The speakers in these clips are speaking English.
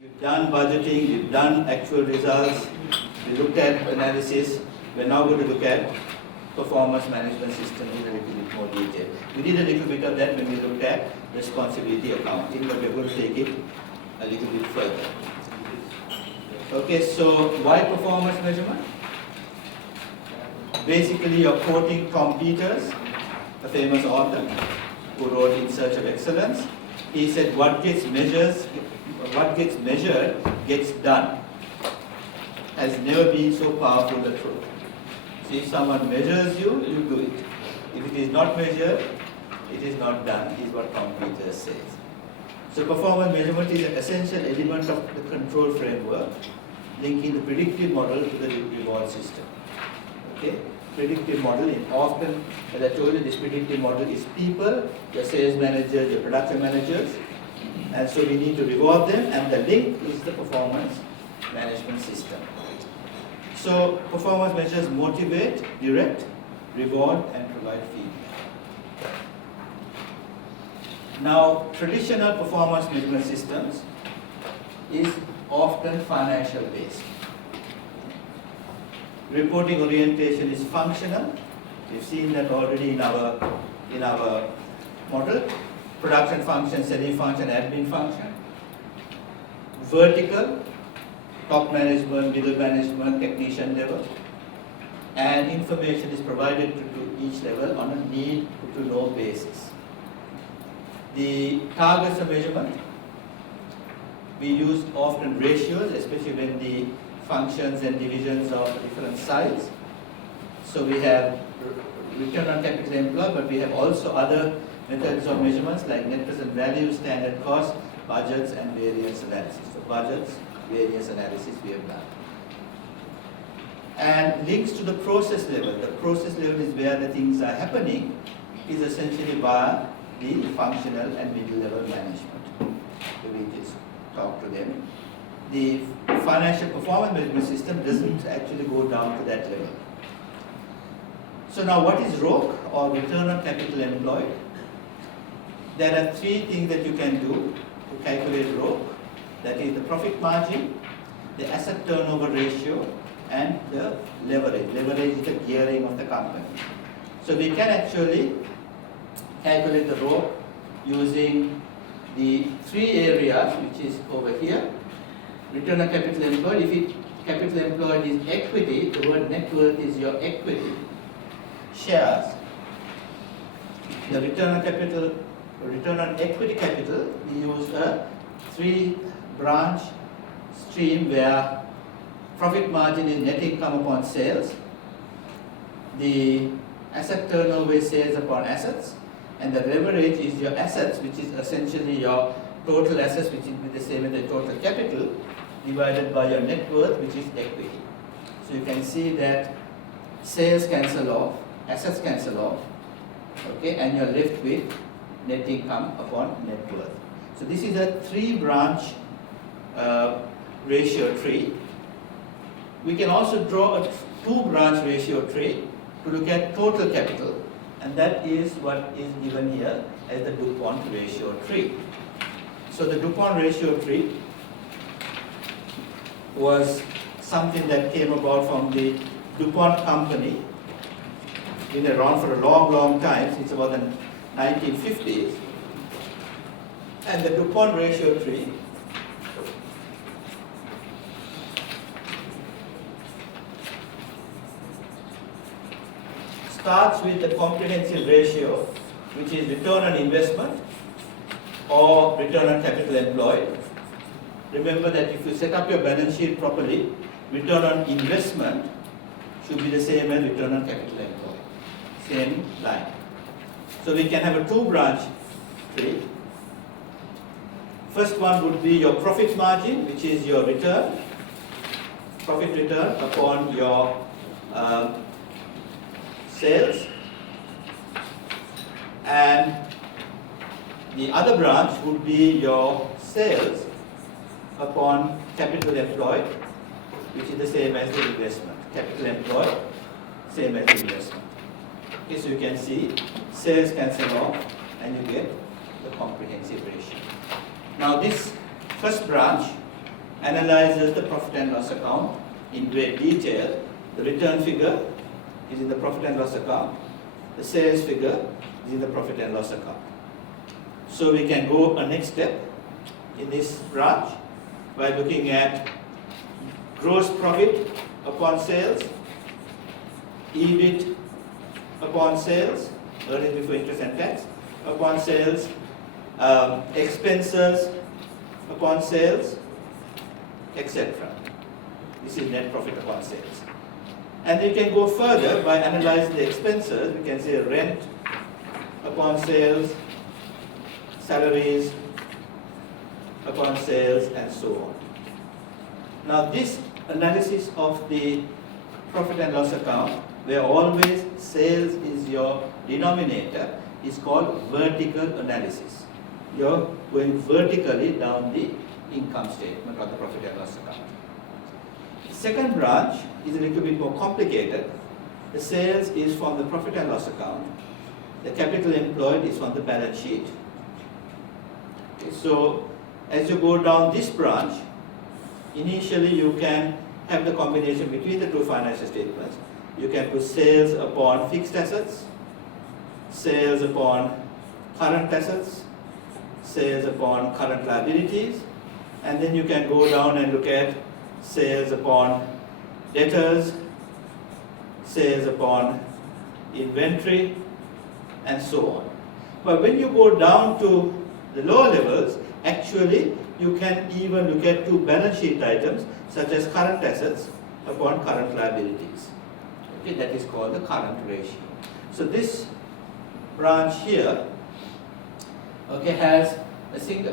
We've done budgeting, we've done actual results, we looked at analysis. We're now going to look at performance management system in a little bit more detail. We did a little bit of that when we looked at responsibility accounting, but we're going to take it a little bit further. Okay, so why performance measurement? Basically, you're quoting Tom Peters, a famous author who wrote In Search of Excellence. He said, what gets measured gets done. Has never been so powerful the truth. So if someone measures you, you do it. If it is not measured, it is not done, is what Tom Peters says. So performance measurement is an essential element of the control framework, linking the predictive model to the reward system. Okay? Predictive model is often, as I told you, this predictive model is people, your sales managers, your production managers, and so we need to reward them, and the link is the performance management system. So performance measures motivate, direct, reward, and provide feedback. Now, traditional performance measurement systems is often financial based. Reporting orientation is functional. We've seen that already in our model. Production function, selling function, admin function. Vertical, top management, middle management, technician level. And information is provided to each level on a need to know basis. The targets of measurement, we use often ratios, especially when the functions and divisions are of different size. So we have return on capital employed, but we have also other methods of measurements like net present value, standard cost, budgets, and variance analysis. So budgets, variance analysis we have done. And links to the process level. The process level is where the things are happening, is essentially via the functional and middle level management. So we just talk to them. The financial performance management system doesn't actually go down to that level. So now what is ROC, or return on capital employed? There are three things that you can do to calculate ROC. That is the profit margin, the asset turnover ratio, and the leverage. Leverage is the gearing of the company. So we can actually calculate the ROC using the three areas, which is over here. Return on capital employed. If capital employed is equity, the word net worth is your equity. Shares. The return on equity capital, we use a three-branch stream where profit margin is net income upon sales, the asset turnover is sales upon assets, and the leverage is your assets, which is essentially your total assets, which is the same as the total capital, divided by your net worth, which is equity. So you can see that sales cancel off, assets cancel off, okay, and you're left with net income upon net worth. So this is a three-branch ratio tree. We can also draw a two-branch ratio tree to look at total capital, and that is what is given here as the DuPont ratio tree. So the DuPont ratio tree was something that came about from the DuPont company, been around for a long, long time, since about the 1950s. And the DuPont ratio tree starts with the comprehensive ratio, which is return on investment or return on capital employed. Remember that if you set up your balance sheet properly, return on investment should be the same as return on capital employed. Same line. So we can have a two-branch tree. First one would be your profit margin, which is your return, profit return upon your sales. And the other branch would be your sales upon capital employed, which is the same as the investment. Capital employed, same as investment. Okay, so you can see sales cancel off and you get the comprehensive ratio. Now this first branch analyzes the profit and loss account in great detail. The return figure is in the profit and loss account. The sales figure is in the profit and loss account. So we can go a next step in this branch by looking at gross profit upon sales, EBIT upon sales, earnings before interest and tax upon sales, expenses upon sales, etc. This is net profit upon sales. And you can go further by analyzing the expenses. We can say rent upon sales, salaries upon sales, and so on. Now this analysis of the profit and loss account, where always sales is your denominator, is called vertical analysis. You're going vertically down the income statement or the profit and loss account. The second branch is a little bit more complicated. The sales is from the profit and loss account. The capital employed is from the balance sheet. Okay, so as you go down this branch, initially you can have the combination between the two financial statements. You can put sales upon fixed assets, sales upon current assets, sales upon current liabilities, and then you can go down and look at sales upon debtors, sales upon inventory, and so on. But when you go down to the lower levels, actually you can even look at two balance sheet items such as current assets upon current liabilities. Okay, that is called the current ratio. So this branch here, okay, has a single,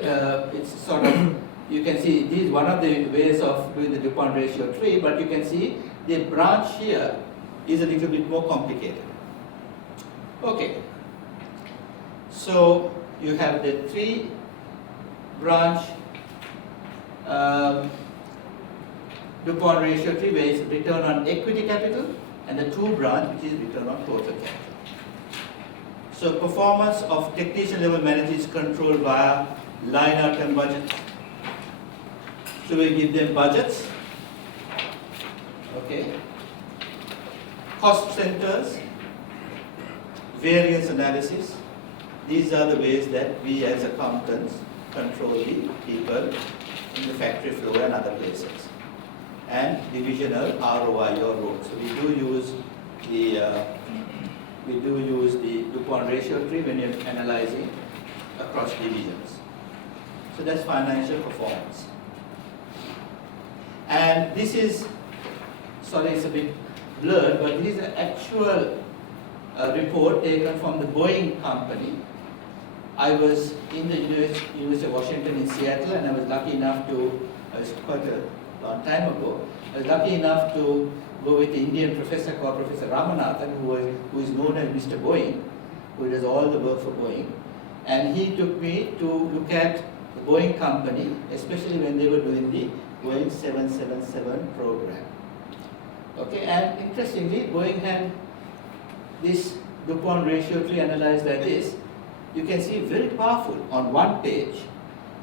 it's sort of, you can see this is one of the ways of doing the DuPont ratio tree, but you can see the branch here is a little bit more complicated. Okay, so you have the three branch DuPont ratio tree, where is return on equity capital, and the two branch which is return on total capital. So performance of technician level managers is controlled via line item budget. So we give them budgets, okay, cost centers, variance analysis. These are the ways that we as accountants control the people in the factory floor and other places. And divisional ROI or ROI. So we do use the DuPont ratio tree when you're analyzing across divisions. So that's financial performance. And this is, sorry it's a bit blurred, but this is an actual report taken from the Boeing company. I was in the University of Washington in Seattle, and I was lucky enough to, I was quite a long time ago, I was lucky enough to go with the Indian professor called Professor Ramanathan, who is known as Mr. Boeing, who does all the work for Boeing. And he took me to look at the Boeing company, especially when they were doing the Boeing 777 program. Okay, and interestingly, Boeing had this DuPont ratio tree analyzed like this. You can see very powerful. On one page,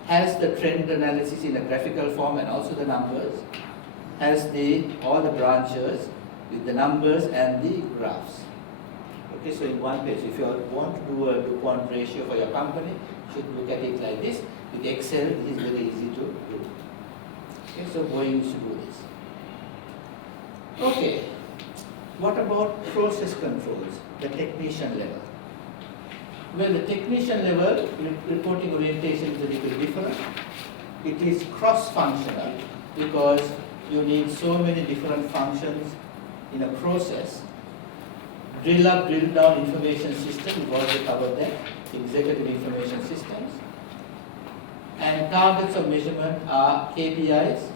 has the trend analysis in a graphical form and also the numbers, has all the branches with the numbers and the graphs. Okay, so in one page, if you want to do a DuPont ratio for your company, you should look at it like this. With Excel, it is very easy to do. Okay, so Boeing should do this. Okay, what about process controls, the technician level? Well, the technician level reporting orientation is a little different. It is cross-functional because you need so many different functions in a process. Drill up, drill down information system, we've already covered that, executive information systems. And targets of measurement are KPIs,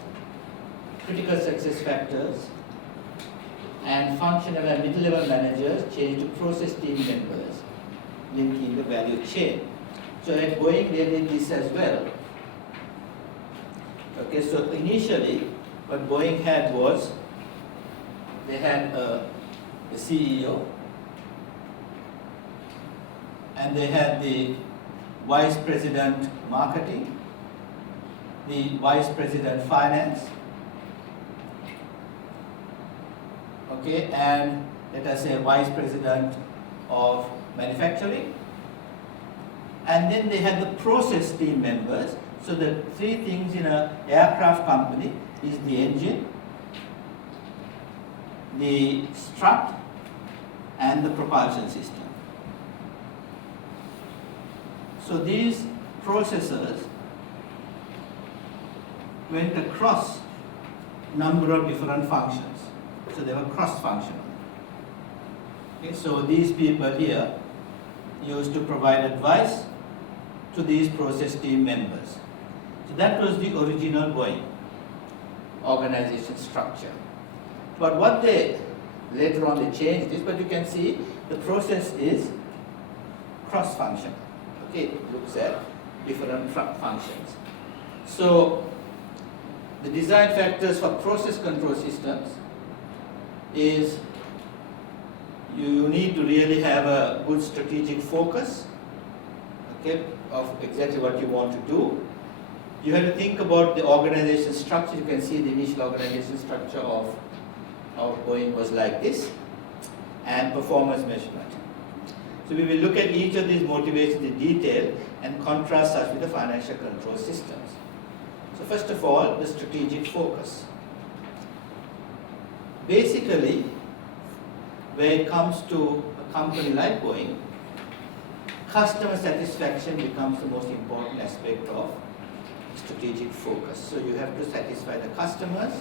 critical success factors, and functional and middle-level managers change to process team members, linking the value chain. So at Boeing, they did this as well. Okay, so initially, what Boeing had was, they had the CEO, and they had the Vice President Marketing, the Vice President Finance, okay, and let us say Vice President of Manufacturing, and then they had the process team members. So the three things in an aircraft company is the engine, the strut, and the propulsion system. So these processors went across number of different functions. So they were cross-functional. Okay, so these people here used to provide advice to these process team members. So that was the original Boeing organization structure. But what they, later on they changed this, but you can see the process is cross-functional. Okay, it looks at different functions. So the design factors for process control systems is you need to really have a good strategic focus, okay, of exactly what you want to do. You have to think about the organization structure. You can see the initial organization structure of Boeing was like this, and performance measurement. So we will look at each of these motivations in detail and contrast such with the financial control systems. So first of all, the strategic focus. Basically, when it comes to a company like Boeing, customer satisfaction becomes the most important aspect of strategic focus. So you have to satisfy the customers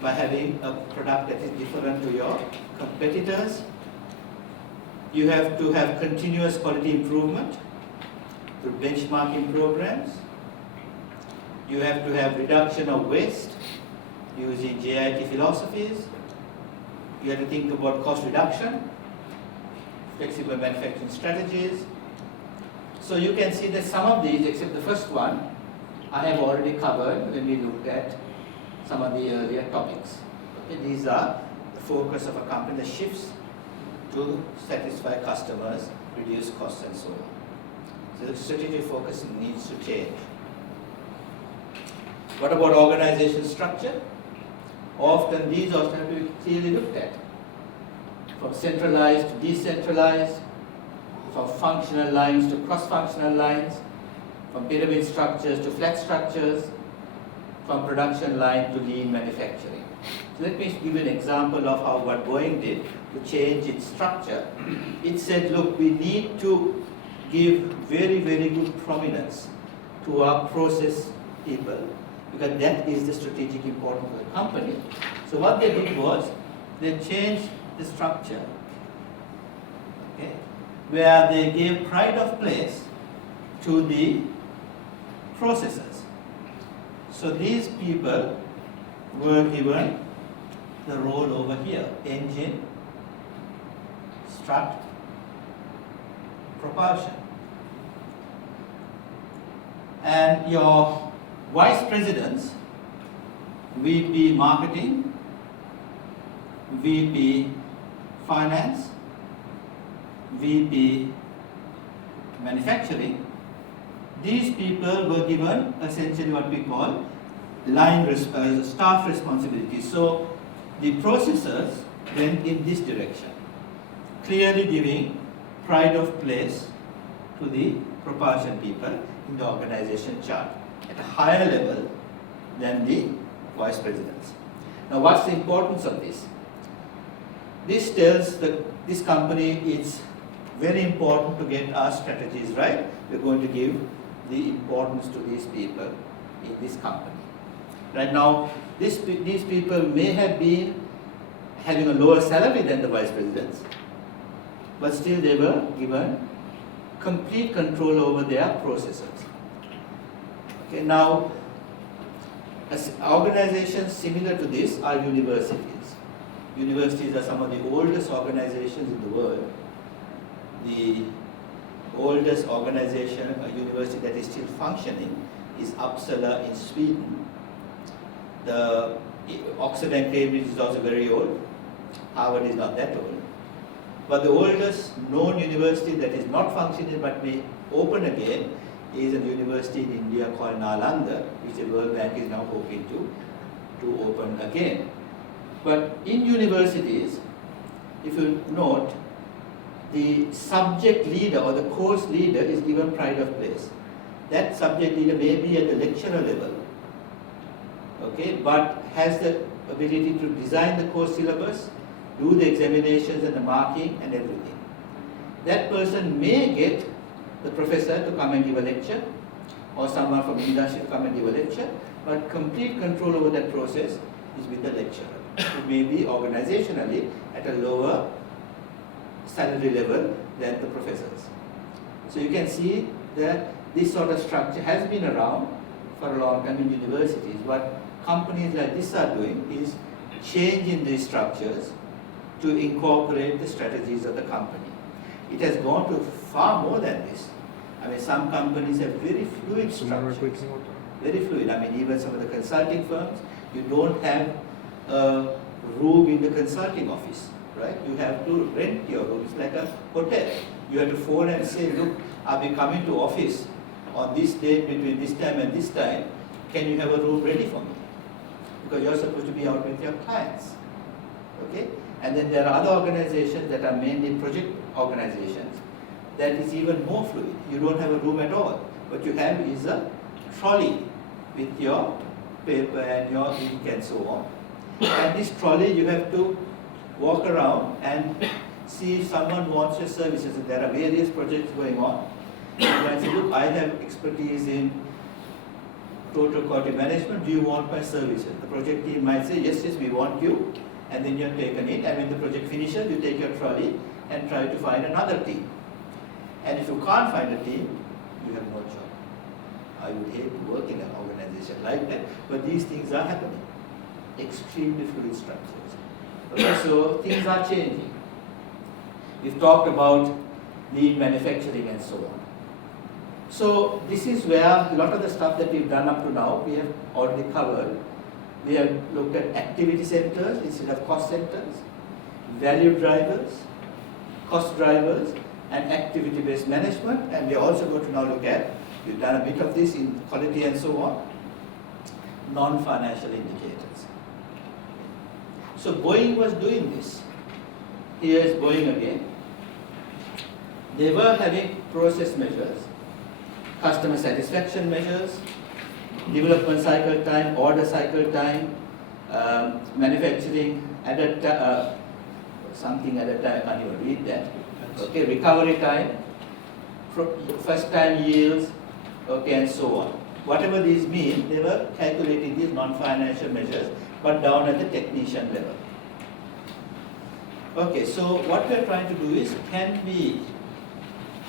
by having a product that is different to your competitors. You have to have continuous quality improvement through benchmarking programs. You have to have reduction of waste using JIT philosophies. You have to think about cost reduction, flexible manufacturing strategies. So you can see that some of these, except the first one, I have already covered when we looked at some of the earlier topics. Okay, these are the focus of a company that shifts to satisfy customers, reduce costs, and so on. So the strategic focus needs to change. What about organization structure? Often these also have to be clearly looked at. From centralized to decentralized, from functional lines to cross-functional lines, from pyramid structures to flat structures, from production line to lean manufacturing. So let me give you an example of how what Boeing did to change its structure. It said, look, we need to give very, very good prominence to our process people, because that is the strategic importance of the company. So what they did was, they changed the structure, okay, where they gave pride of place to the processors. So these people were given the role over here: engine, strut, propulsion. And your vice presidents, VP marketing, VP finance, VP manufacturing, these people were given essentially what we call staff responsibility. So the processors went in this direction, clearly giving pride of place to the propulsion people in the organization chart at a higher level than the vice presidents. Now, what's the importance of this? This tells this company it's very important to get our strategies right. We're going to give the importance to these people in this company. Right now, these people may have been having a lower salary than the vice presidents, but still they were given complete control over their processes. Okay, now, organizations similar to this are universities. Universities are some of the oldest organizations in the world. The oldest organization, a university that is still functioning, is Uppsala in Sweden. The Oxford and Cambridge is also very old. Harvard is not that old. But the oldest known university that is not functioning but may open again is a university in India called Nalanda, which the World Bank is now hoping to open again. But in universities, if you note, the subject leader or the course leader is given pride of place. That subject leader may be at the lecturer level, okay, but has the ability to design the course syllabus, do the examinations and the marking and everything. That person may get the professor to come and give a lecture, or someone from industry to come and give a lecture, but complete control over that process is with the lecturer, who may be organizationally at a lower salary level than the professors. So you can see that this sort of structure has been around for a long time in universities. What companies like this are doing is changing these structures to incorporate the strategies of the company. It has gone to far more than this. I mean, some companies have very fluid structures, very fluid. I mean, even some of the consulting firms, you don't have a room in the consulting office, right? You have to rent your room. It's like a hotel. You have to phone and say, look, I'll be coming to office on this date between this time and this time. Can you have a room ready for me? Because you're supposed to be out with your clients, okay? And then there are other organizations that are mainly project organizations that is even more fluid. You don't have a room at all. What you have is a trolley with your paper and your ink and so on. And this trolley you have to walk around and see if someone wants your services. There are various projects going on. You might say, look, I have expertise in total quality management. Do you want my services? The project team might say, yes, yes, we want you. And then you're taken in. And when the project finishes, you take your trolley and try to find another team. And if you can't find a team, you have no job. I would hate to work in an organization like that, but these things are happening. Extremely fluid structures. Okay, so things are changing. We've talked about lean manufacturing and so on. So this is where a lot of the stuff that we've done up to now, we have already covered. We have looked at activity centers instead of cost centers, value drivers, cost drivers, and activity-based management. And we're also going to now look at, we've done a bit of this in quality and so on, non-financial indicators. So Boeing was doing this. Here's Boeing again. They were having process measures, customer satisfaction measures, development cycle time, order cycle time, manufacturing something at a time, I can't even read that. Okay, recovery time, first time yields, okay, and so on. Whatever these mean, they were calculating these non-financial measures, but down at the technician level. Okay, so what we're trying to do is, can we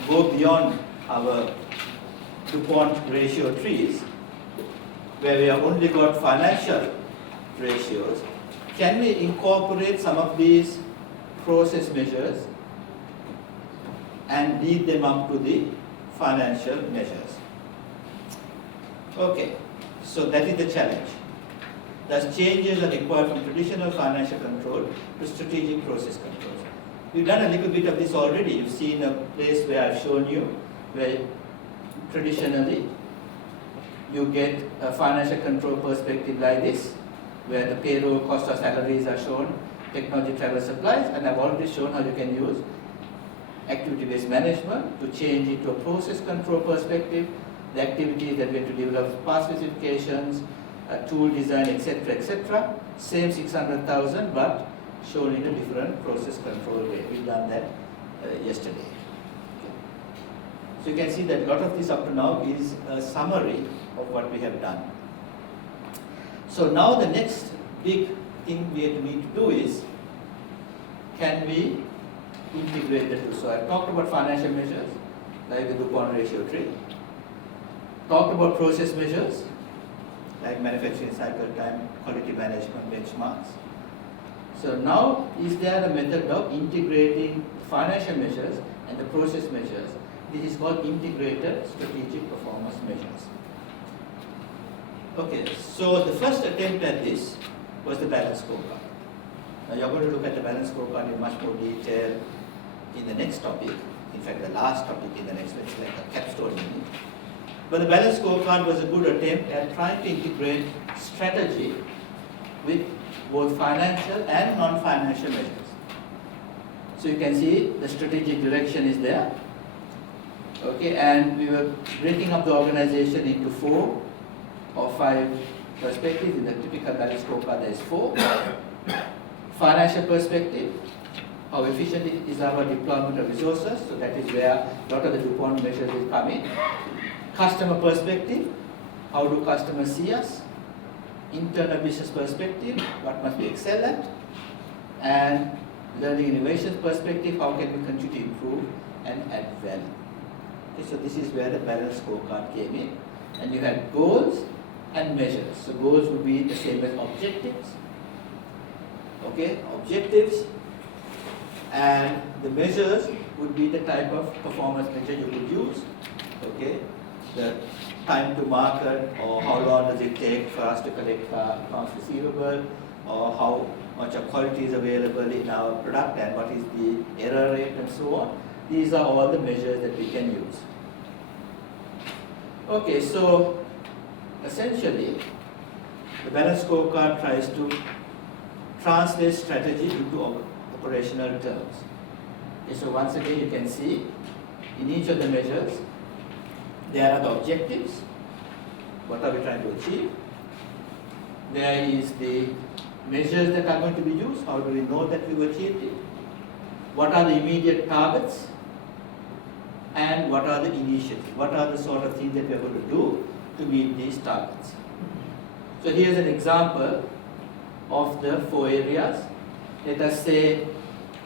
go beyond our DuPont ratio trees, where we have only got financial ratios? Can we incorporate some of these process measures and lead them up to the financial measures? Okay, so that is the challenge. Thus, changes are required from traditional financial control to strategic process controls. We've done a little bit of this already. You've seen a place where I've shown you where traditionally you get a financial control perspective like this, where the payroll, cost of salaries are shown, technology, travel, supplies, and I've already shown how you can use activity-based management to change it to a process control perspective, the activities that we have to develop, pass specifications, tool design, etc., etc. Same 600,000, but shown in a different process control way. We've done that yesterday. Okay. So you can see that a lot of this up to now is a summary of what we have done. So now the next big thing we need to do is, can we integrate the two? So I talked about financial measures, like the DuPont ratio tree. Talked about process measures, like manufacturing cycle time, quality management benchmarks. So now, is there a method of integrating financial measures and the process measures? This is called integrated strategic performance measures. Okay, so the first attempt at this was the balance scorecard. Now you're going to look at the balance scorecard in much more detail in the next topic. In fact, the last topic in the next one is like a capstone unit. But the balanced scorecard was a good attempt at trying to integrate strategy with both financial and non-financial measures. So you can see the strategic direction is there. Okay, and we were breaking up the organization into 4 or 5 perspectives. In the typical balanced scorecard, there is 4. Financial perspective, how efficient is our deployment of resources, so that is where a lot of the DuPont measures will come in. Customer perspective, how do customers see us? Internal business perspective, what must we excel at? And learning innovations perspective, how can we continue to improve and add value? Okay, so this is where the balanced scorecard came in. And you had goals and measures. So goals would be the same as objectives. Okay, objectives. And the measures would be the type of performance measure you would use. Okay, the time to market, or how long does it take for us to collect accounts receivable, or how much of quality is available in our product, and what is the error rate, and so on. These are all the measures that we can use. Okay, so essentially, the balanced scorecard tries to translate strategy into operational terms. Okay, so once again, you can see in each of the measures, there are the objectives. What are we trying to achieve? There is the measures that are going to be used. How do we know that we've achieved it? What are the immediate targets? And what are the initiatives? What are the sort of things that we are going to do to meet these targets? So here's an example of the 4 areas. Let us say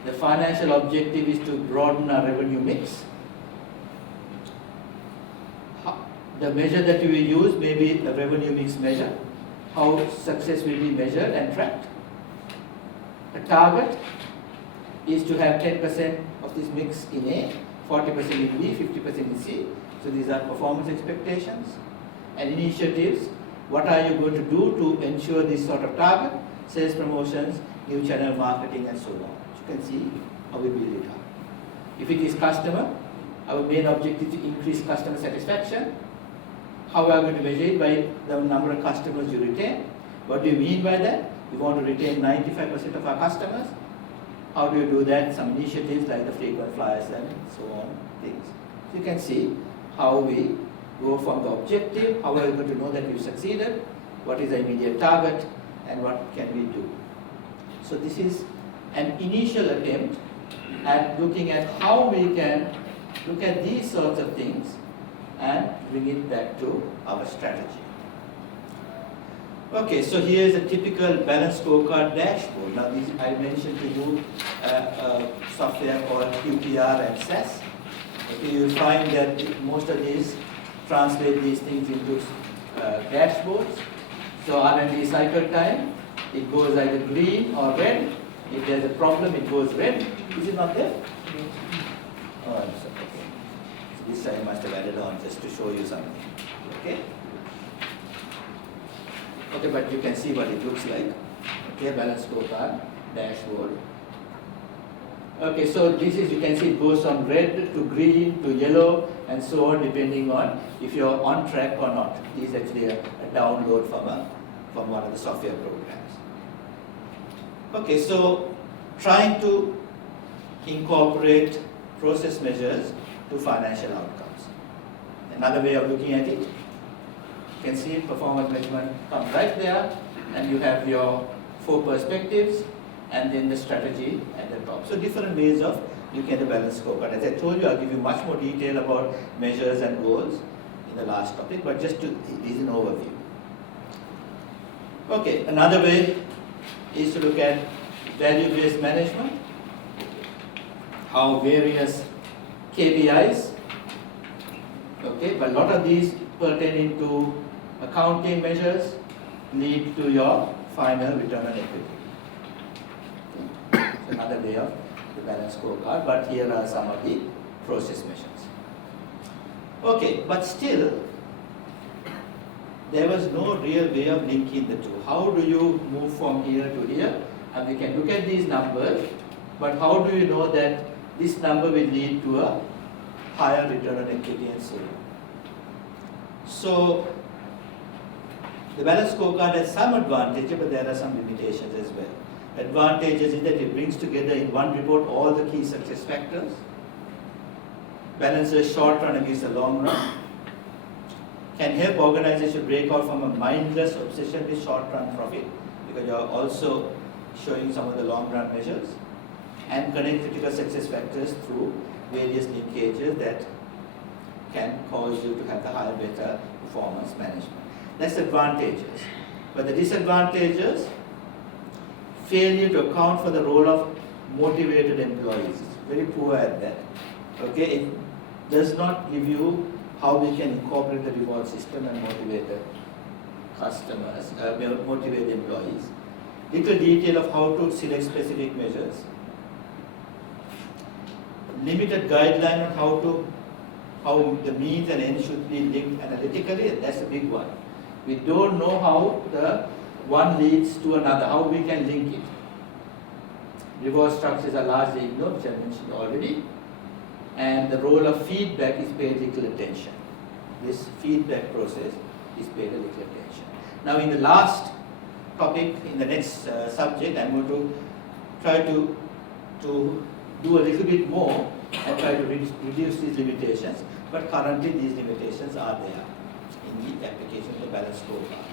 the financial objective is to broaden our revenue mix. The measure that we will use may be the revenue mix measure. How success will be measured and tracked. The target is to have 10% of this mix in A, 40% in B, 50% in C. So these are performance expectations. And initiatives, what are you going to do to ensure this sort of target? Sales promotions, new channel marketing, and so on. You can see how we build it up. If it is customer, our main objective is to increase customer satisfaction. How are we going to measure it? By the number of customers you retain. What do you mean by that? We want to retain 95% of our customers. How do you do that? Some initiatives like the frequent flyers and so on, things. So you can see how we go from the objective, how are we going to know that we've succeeded, what is the immediate target, and what can we do. So this is an initial attempt at looking at how we can look at these sorts of things and bring it back to our strategy. Okay, so here is a typical balanced scorecard dashboard. Now, these I mentioned to you software called QPR and SAS. Okay, you'll find that most of these translate these things into dashboards. So R&D cycle time, it goes either green or red. If there's a problem, it goes red. Is it not there? Oh, I'm sorry. Okay. So this I must have added on just to show you something. Okay. Okay, but you can see what it looks like. Okay, balanced scorecard, dashboard. Okay, so this is, you can see it goes from red to green to yellow and so on, depending on if you're on track or not. This is actually a download from one of the software programs. Okay, so trying to incorporate process measures to financial outcomes. Another way of looking at it, you can see performance measurement comes right there, and you have your 4 perspectives, and then the strategy at the top. So different ways of looking at the balanced scorecard. As I told you, I'll give you much more detail about measures and goals in the last topic, but just to, it is an overview. Okay, another way is to look at value-based management, how various KPIs, okay, but a lot of these pertaining to accounting measures lead to your final return on equity. It's another way of the balanced scorecard, but here are some of the process measures. Okay, but still, there was no real way of linking the two. How do you move from here to here? And we can look at these numbers, but how do you know that this number will lead to a higher return on equity and so on? So the balanced scorecard has some advantages, but there are some limitations as well. Advantages is that it brings together in one report all the key success factors, balances short run against the long run, can help organizations break out from a mindless obsession with short run profit, because you are also showing some of the long run measures, and connect critical success factors through various linkages that can cause you to have the higher, better performance management. That's advantages. But the disadvantages, failure to account for the role of motivated employees. It's very poor at that. Okay, it does not give you how we can incorporate the reward system and motivate the customers, motivate the employees. Little detail of how to select specific measures. Limited guideline on how the means and ends should be linked analytically, and that's a big one. We don't know how the one leads to another, how we can link it. Reward structures are largely ignored, which I mentioned already. And the role of feedback is paid little attention. This feedback process is paid a little attention. Now in the last topic, in the next subject, I'm going to try to do a little bit more and try to reduce these limitations. But currently these limitations are there in the application of the balanced scorecard.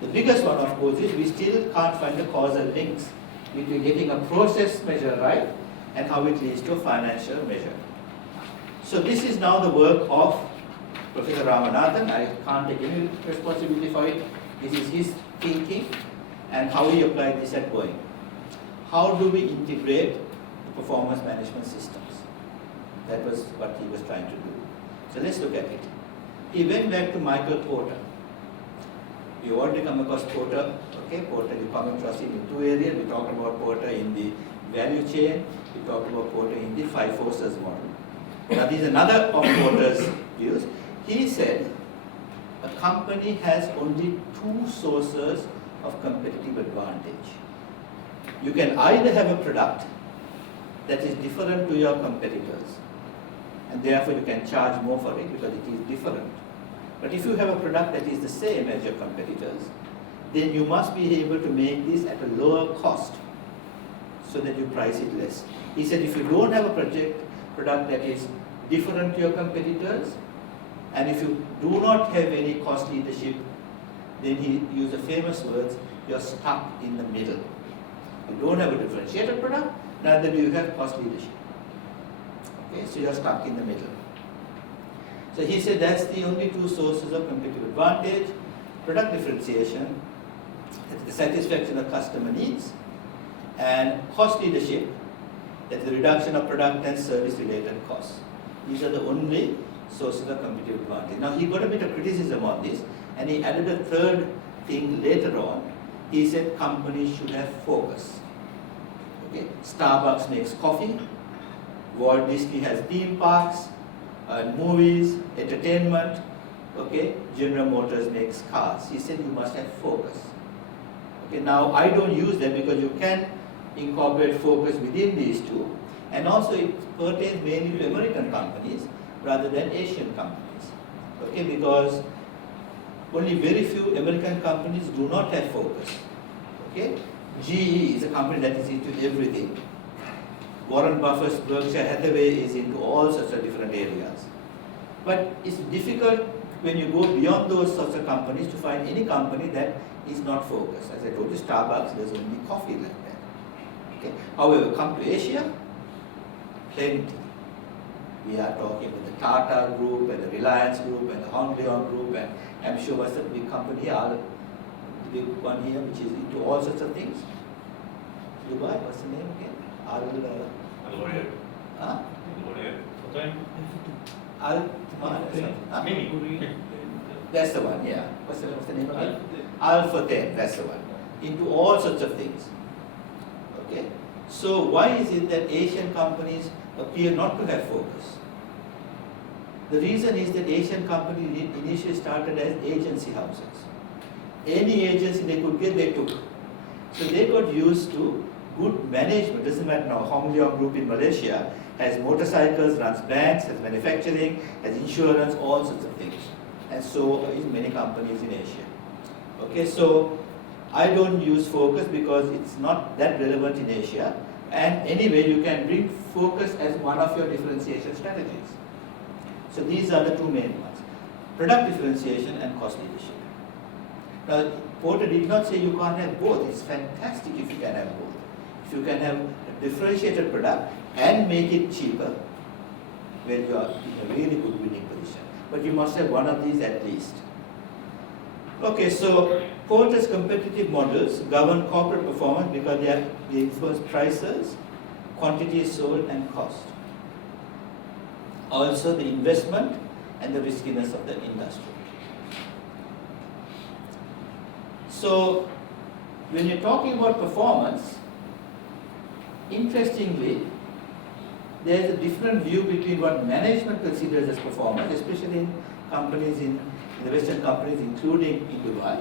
The biggest one, of course, is we still can't find the causal links between getting a process measure right and how it leads to a financial measure. So this is now the work of Professor Ramanathan. I can't take any responsibility for it. This is his thinking and how he applied this at Boeing. How do we integrate the performance management systems? That was what he was trying to do. So let's look at it. He went back to Michael Porter. You already come across Porter. Okay, Porter, you come across him in two areas. We talked about Porter in the value chain. We talked about Porter in the five forces model. Now, this is another of Porter's views. He said a company has only two sources of competitive advantage. You can either have a product that is different to your competitors, and therefore you can charge more for it because it is different. But if you have a product that is the same as your competitors, then you must be able to make this at a lower cost so that you price it less. He said if you don't have a product that is different to your competitors, and if you do not have any cost leadership, then he used the famous words, you're stuck in the middle. You don't have a differentiated product, neither do you have cost leadership. Okay, so you're stuck in the middle. So he said that's the only two sources of competitive advantage: product differentiation, that's the satisfaction of customer needs, and cost leadership, that's the reduction of product and service related costs. These are the only sources of competitive advantage. Now he got a bit of criticism on this, and he added a third thing later on. He said companies should have focus. Okay, Starbucks makes coffee, Walt Disney has theme parks, movies, entertainment. Okay, General Motors makes cars. He said you must have focus. Okay, now I don't use them because you can incorporate focus within these two, and also it pertains mainly to American companies rather than Asian companies. Okay, because only very few American companies do not have focus. Okay, GE is a company that is into everything. Warren Buffett's Berkshire Hathaway is into all sorts of different areas. But it's difficult when you go beyond those sorts of companies to find any company that is not focused. As I told you, Starbucks, there's only coffee like that. Okay. However, come to Asia, plenty. We are talking with the Tata Group and the Reliance Group and the Hong Leong Group, and I'm sure what's the big company here, the big one here, which is into all sorts of things. Dubai, what's the name again? L'Oreal. Huh? L'Oreal. Mimi. That's the one, yeah. What's the name again? Al-Fateh, that's the one. Into all sorts of things. Okay? So why is it that Asian companies appear not to have focus? The reason is that Asian companies initially started as agency houses. Any agency they could get, they took. So they got used to good management. Doesn't matter now, Hong Leong Group in Malaysia has motorcycles, runs banks, has manufacturing, has insurance, all sorts of things. and so is many companies in Asia. Okay, so I don't use focus because it's not that relevant in Asia, and anyway you can bring focus as one of your differentiation strategies. So these are the two main ones: product differentiation and cost leadership. Now Porter did not say you can't have both. It's fantastic if you can have both. If you can have a differentiated product and make it cheaper, well, you are in a really good winning position. But you must have one of these at least. Okay, so Porter's competitive models govern corporate performance because they influence prices, quantities sold, and cost. Also the investment and the riskiness of the industry. So when you're talking about performance, interestingly, there is a different view between what management considers as performance, especially in companies in the Western companies, including in Dubai,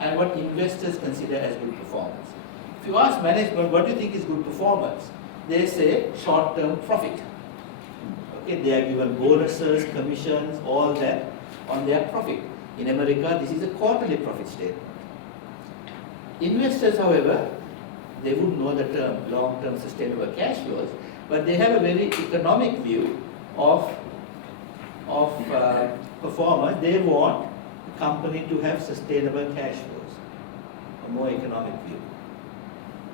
and what investors consider as good performance. If you ask management, what do you think is good performance? They say short-term profit. Okay, they are given bonuses, commissions, all that on their profit. In America, this is a quarterly profit statement. Investors, however, they would know the term long-term sustainable cash flows, but they have a very economic view of performance. They want the company to have sustainable cash flows, a more economic view.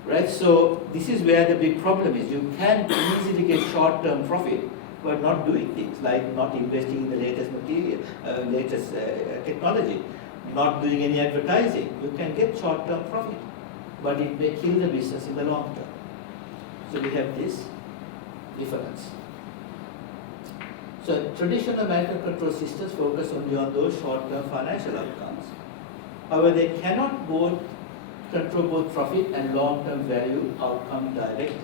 Right? So this is where the big problem is. You can easily get short-term profit, but not doing things like not investing in the latest material, latest technology, not doing any advertising. You can get short-term profit, but it may kill the business in the long term. So we have this difference. So traditional management control systems focus only on those short-term financial outcomes. However, they cannot control both profit and long-term value outcome directly.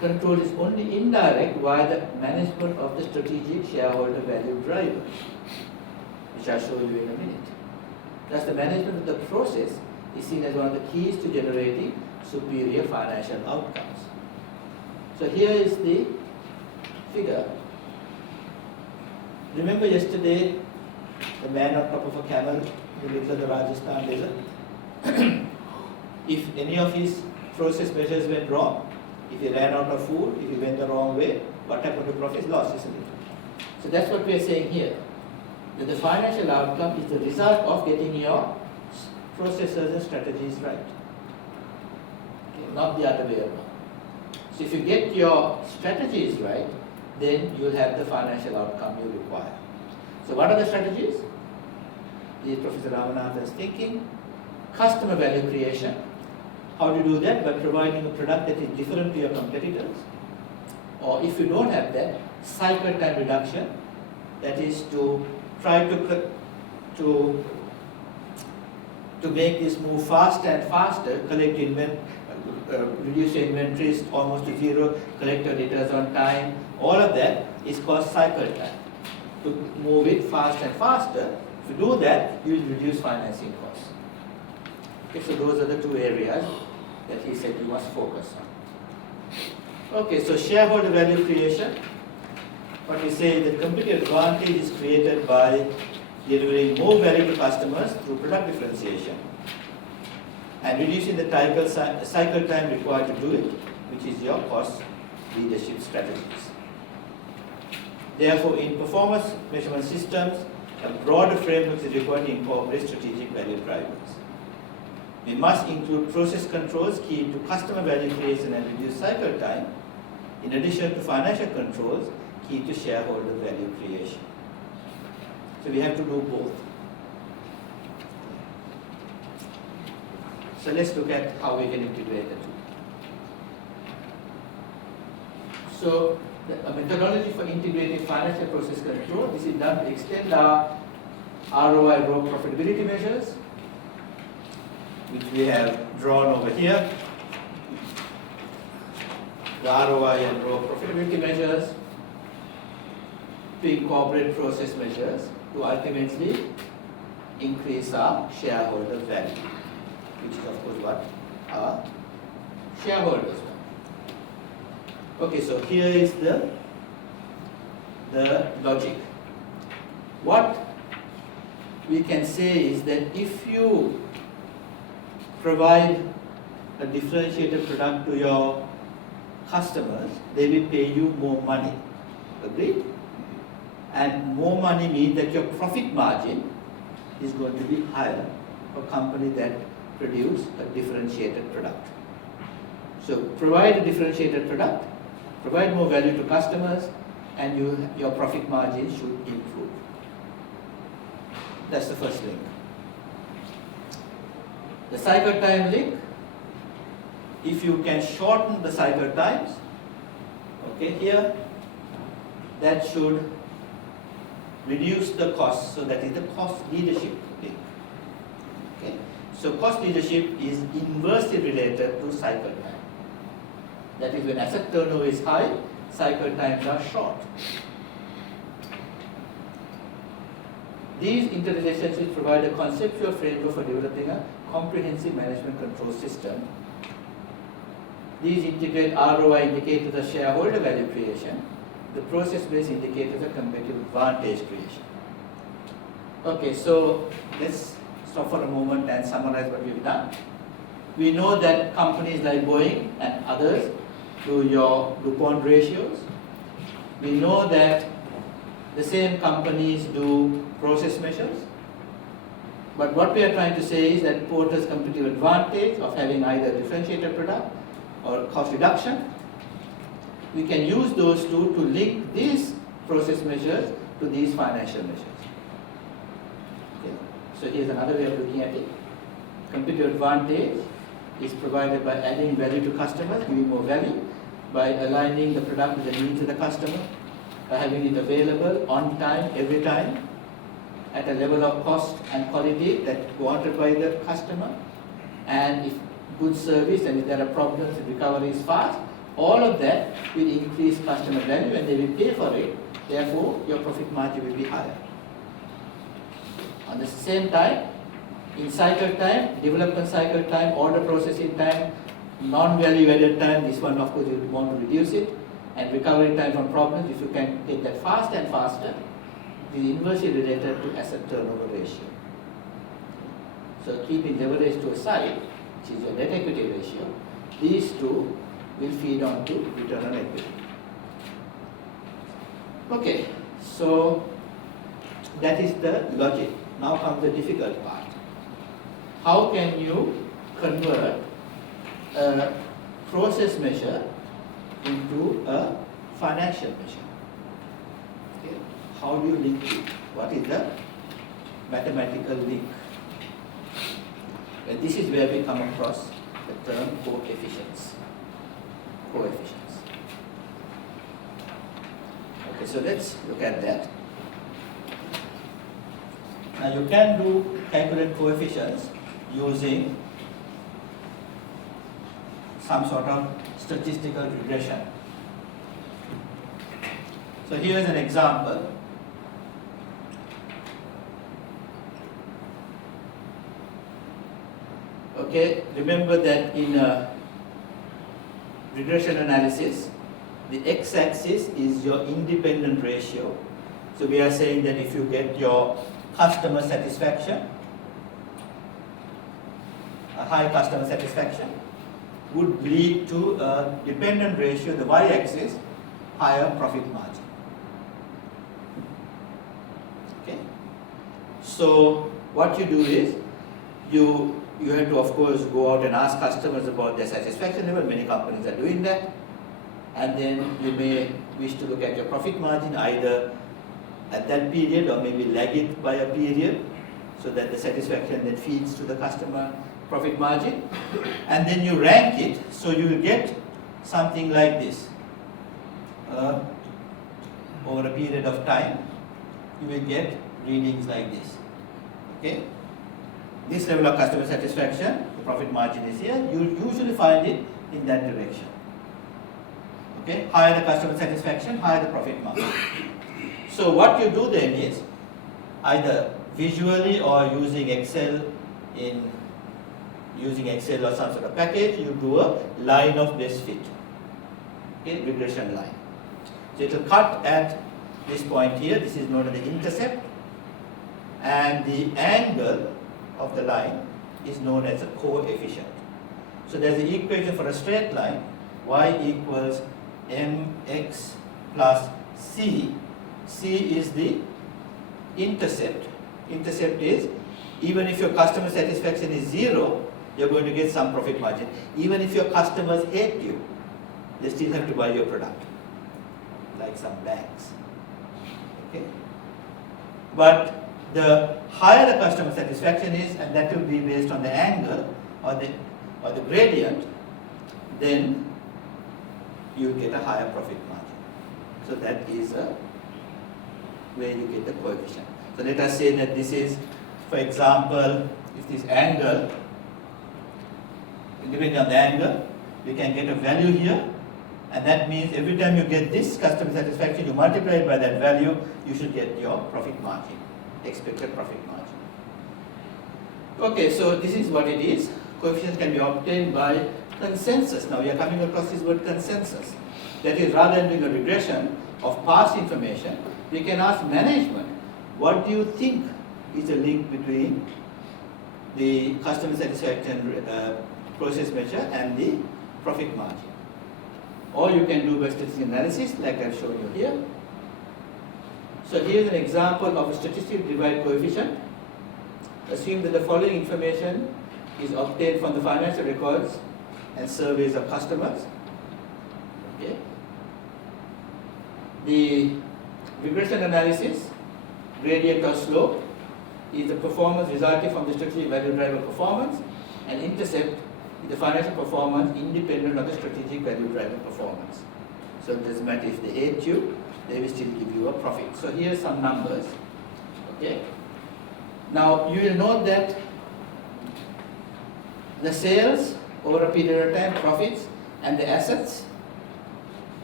Control is only indirect via the management of the strategic shareholder value driver, which I'll show you in a minute. Thus, the management of the process is seen as one of the keys to generating superior financial outcomes. So here is the figure. Remember yesterday, the man on top of a camel in the middle of the Rajasthan desert? If any of his process measures went wrong, if he ran out of food, if he went the wrong way, what happened to profits? Lost, isn't it? So that's what we are saying here. That the financial outcome is the result of getting your processes and strategies right. Okay, not the other way around. So if you get your strategies right, then you'll have the financial outcome you require. So what are the strategies? This is Professor Ramanathan's thinking. Customer value creation. How do you do that? By providing a product that is different to your competitors. Or if you don't have that, cycle time reduction. That is to try to make this move faster and faster, reduce your inventories almost to zero, collect your debtors on time. All of that is called cycle time. To move it faster and faster, if you do that, you will reduce financing costs. Okay, so those are the two areas that he said you must focus on. Okay, so shareholder value creation. What we say is that competitive advantage is created by delivering more value to customers through product differentiation and reducing the cycle time required to do it, which is your cost leadership strategies. Therefore, in performance measurement systems, a broader framework is required to incorporate strategic value drivers. We must include process controls key to customer value creation and reduce cycle time, in addition to financial controls key to shareholder value creation. So we have to do both. So let's look at how we can integrate the two. So a methodology for integrating financial process control. This is done to extend our ROI, raw profitability measures, which we have drawn over here. The ROI and raw profitability measures to incorporate process measures to ultimately increase our shareholder value, which is of course what our shareholders want. Okay, so here is the logic. what we can say is that if you provide a differentiated product to your customers, they will pay you more money. Agreed? And more money means that your profit margin is going to be higher for a company that produce a differentiated product. So provide a differentiated product, provide more value to customers, and your profit margin should improve. That's the first link. The cycle time link, if you can shorten the cycle times, okay, here, that should reduce the cost, so that is the cost leadership link. Okay? So cost leadership is inversely related to cycle time. That is, when asset turnover is high, cycle times are short. These interrelationships provide a conceptual framework for developing a comprehensive management control system. These integrate ROI indicators of shareholder value creation, the process-based indicators of competitive advantage creation. Okay, so let's stop for a moment and summarize what we've done. We know that companies like Boeing and others do your DuPont ratios. We know that the same companies do process measures. But what we are trying to say is that Porter's competitive advantage of having either differentiated product or cost reduction, we can use those two to link these process measures to these financial measures. Okay. So here's another way of looking at it. Competitive advantage is provided by adding value to customers, giving more value, by aligning the product with the needs of the customer, by having it available on time, every time, at a level of cost and quality that's wanted by the customer, and if good service and if there are problems, if recovery is fast, all of that will increase customer value and they will pay for it. Therefore, your profit margin will be higher. At the same time, in cycle time, development cycle time, order processing time, non-value added time, this one of course you want to reduce it, and recovery time from problems, if you can take that faster and faster, it is inversely related to asset turnover ratio. So keeping leverage to a side, which is your debt equity ratio, these two will feed on to return on equity. Okay, so that is the logic. Now comes the difficult part. How can you convert a process measure into a financial measure? Okay. How do you link it? What is the mathematical link? And this is where we come across the term coefficients. Coefficients. Okay, so let's look at that. Now you can calculate coefficients using some sort of statistical regression. So here is an example. Okay, remember that in regression analysis, the x-axis is your independent ratio. So we are saying that if you get your customer satisfaction, a high customer satisfaction would lead to a dependent ratio, the y-axis, higher profit margin. Okay. So what you do is you have to of course go out and ask customers about their satisfaction level. Many companies are doing that. And then you may wish to look at your profit margin either at that period or maybe lag it by a period, so that the satisfaction then feeds to the customer profit margin. And then you rank it, so you will get something like this. Over a period of time, you will get readings like this. Okay? This level of customer satisfaction, the profit margin is here. You usually find it in that direction. Okay? Higher the customer satisfaction, higher the profit margin. So what you do then is either visually or using Excel or some sort of package, you do a line of best fit. Okay, regression line. So it will cut at this point here. This is known as the intercept. and the angle of the line is known as a coefficient. So there's an equation for a straight line, y equals mx plus c. C is the intercept. Intercept is, even if your customer satisfaction is 0, you're going to get some profit margin. Even if your customers hate you, they still have to buy your product, like some banks. Okay? But the higher the customer satisfaction is, and that will be based on the angle or the gradient, then you get a higher profit margin. So that is where you get the coefficient. So let us say that this is, for example, if this angle, depending on the angle, we can get a value here, and that means every time you get this customer satisfaction, you multiply it by that value, you should get your profit margin, expected profit margin. Okay, so this is what it is. Coefficients can be obtained by consensus. Now we are coming across this word consensus. That is, rather than doing a regression of past information, we can ask management, what do you think is the link between the customer satisfaction process measure and the profit margin? Or you can do by statistical analysis, like I've shown you here. So here's an example of a statistically derived coefficient. Assume that the following information is obtained from the financial records and surveys of customers. Okay. The regression analysis, gradient or slope, is the performance resulting from the strategic value driver performance, and intercept is the financial performance independent of the strategic value driver performance. So it doesn't matter if they hate you, they will still give you a profit. So here are some numbers. Okay. Now you will note that the sales over a period of time, profits, and the assets,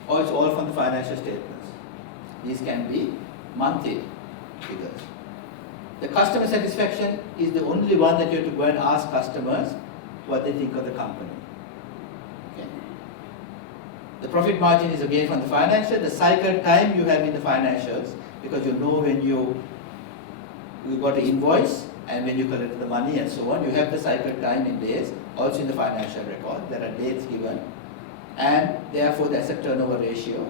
or it's all from the financial statements. These can be monthly figures. The customer satisfaction is the only one that you have to go and ask customers what they think of the company. Okay. The profit margin is again from the financial. The cycle time you have in the financials, because you know when you got an invoice and when you collect the money and so on, you have the cycle time in days, also in the financial record. There are dates given, and therefore the asset turnover ratio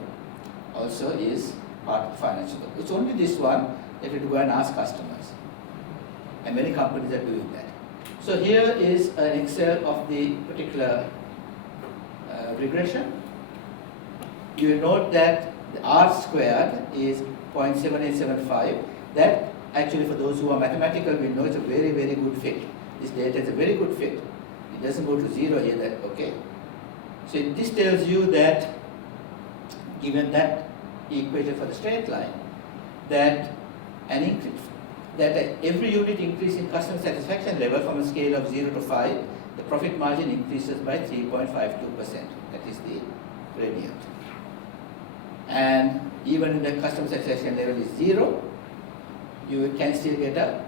also is part of the financial. It's only this one that you have to go and ask customers, and many companies are doing that. So here is an Excel of the particular regression. You will note that the R squared is 0.7875. That actually, for those who are mathematical, we know it's a very, very good fit. This data is a very good fit. It doesn't go to 0 here, that, okay? So this tells you that, given that equation for the straight line, that an increase, that every unit increase in customer satisfaction level from a scale of 0 to 5, the profit margin increases by 3.52%. That is the gradient. And even if the customer satisfaction level is 0, you can still get a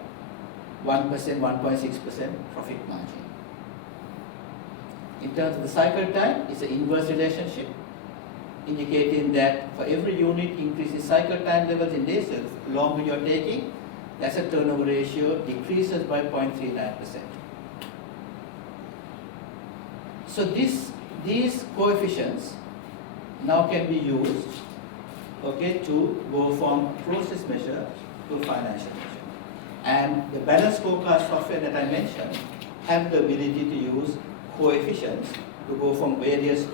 1%, 1.6% profit margin. In terms of the cycle time, it's an inverse relationship, indicating that for every unit increase in cycle time levels in days, the longer you're taking, the asset turnover ratio decreases by 0.39%. So these coefficients now can be used, okay, to go from process measure to financial measure. And the balanced scorecard software that I mentioned have the ability to use coefficients to go from various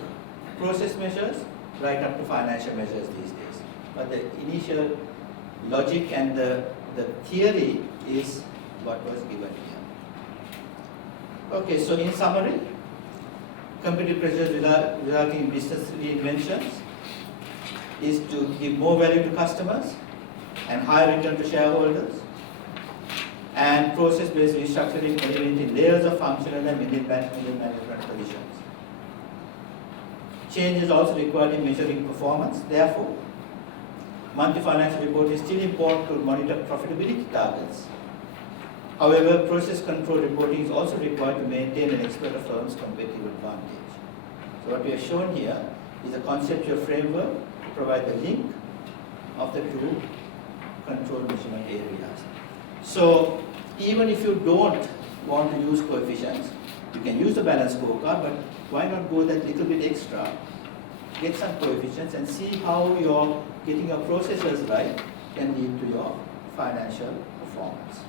process measures right up to financial measures these days. But the initial logic and the theory is what was given here. Okay, so in summary, competitive pressures resulting in business reinventions is to give more value to customers and higher return to shareholders, and process-based restructuring eliminating layers of functional and middle management positions. Change is also required in measuring performance. Therefore, monthly financial report is still important to monitor profitability targets. However, process control reporting is also required to maintain and exploit a firm's competitive advantage. So what we have shown here is a conceptual framework to provide the link of the two control measurement areas. So even if you don't want to use coefficients, you can use the balanced scorecard, but why not go that little bit extra, get some coefficients and see how your getting your processes right can lead to your financial performance.